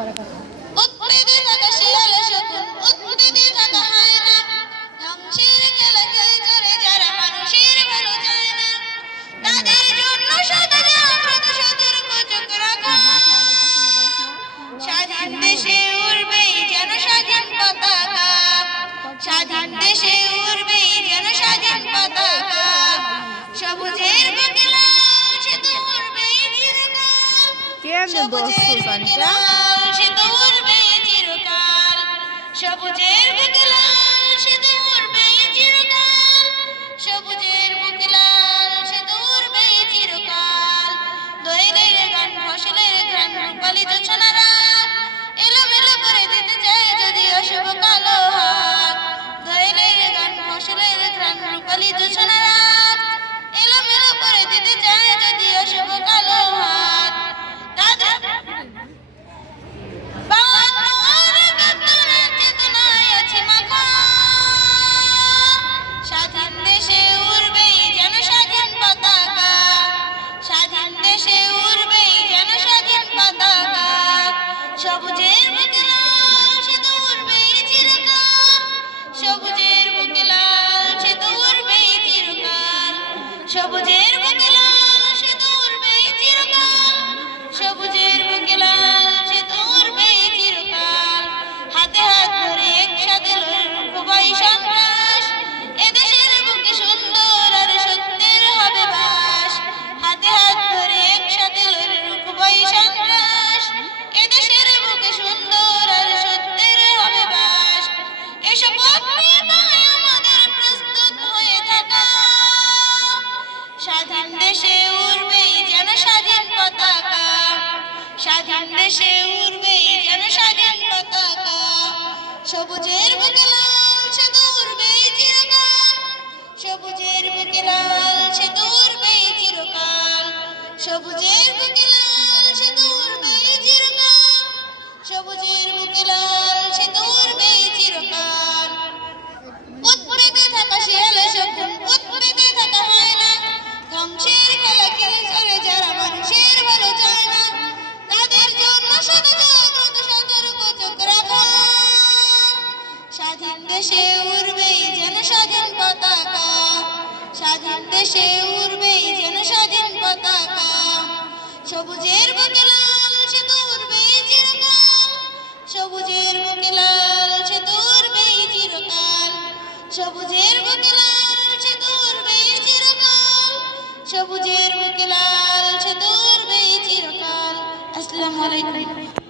উৎপীড়িত থাকা শিয়াল শকুন, উৎপীড়িত থাকা হায়না, ধ্বংসের খেলা খেলছে যারা মানুষের ভালো চায় না, তাদের জন্য সদা জাগ্রত সতর্ক চোখ রাখা। স্বাধীন দেশে উড়বেই যেন স্বাধীন পতাকা, স্বাধীন দেশে উড়বেই যেন স্বাধীন পতাকা, সবুজের বুকে লাল সে তো উড়বেই চিরকাল, সবুজের বুকে লাল সে তো উড়বেই চিরকাল, সবুজের বুকে লাল সে তো উড়বেই চিরকাল, সবুজের বুকে লাল সে তো উড়বেই চিরকাল। দোয়েলের গান ফসলের ঘ্রাণ রূপালী জোছনা রাত, এলোমেলো করে দিতে চায় যদি অশুভ কালো হাত। দোয়েলের গান ফসলের ঘ্রাণ রূপালী জোছনা রাত, এলোমেলো করে দিতে চায় যদি অশুভ কালো হাত। তাদের চেতনায় আছে মাখা, স্বাধীন দেশে উড়বেই যেন স্বাধীন পতাকা, স্বাধীন দেশে উড়বেই যেন স্বাধীন পতাকা, সবুজের বুকে লাল সে তো উড়বেই চিরকাল, সবুজের বুকে লাল সে তো উড়বেই চিরকাল, সবুজের বুকে লাল সে তো উড়বেই চিরকাল, সবুজের বুকে লাল সে তো উড়বেই চিরকাল। হাতে হাত ধরে একসাথে লড়বই সন্ত্রাস, এদেশের বুকে সুন্দর আর সত্যের হবে বাস। হাতে হাত ধরে একসাথে লড়বই সন্ত্রাস, এদেশের বুকে সুন্দর আর সত্যের হবে বাস। এসব নিয়ে তাই আমাদের প্রস্তুত হয়ে থাকা, স্বাধীন দেশে উড়বেই যেন স্বাধীন পতাকা, স্বাধীন দেশে উড়বেই যেন স্বাধীন পতাকা, সবুজের বুকে লাল সে তো উড়বেই চিরকাল, সবুজের বুকে লাল সে তো উড়বেই চিরকাল, সবুজের বুকে লাল সে তো উড়বেই চিরকাল, সবুজের বুকে লাল সে তো উড়বেই চিরকাল। উৎপীড়িত থাকা শিয়াল শকুন, উৎপীড়িত থাকা হায়না, ধ্বংসের খেলা খেলছে যারা মানুষের ভালো চায় না, তাদের জন্য সদা জাগ্রত সতর্ক চোখ রাখা। স্বাধীন দেশে উড়বেই যেন স্বাধীন পতাকা, স্বাধীন দেশে উড়বেই যেন স্বাধীন পতাকা, সবুজের বুকে লাল সে তো উড়বেই চিরকাল, সবুজের বুকে লাল সে তো উড়বেই চিরকাল, সবুজের বুকে লাল সে তো উড়বেই চিরকাল, সবুজের বুকে লাল সে তো উড়বেই চিরকাল। আসসালামু আলাইকুম।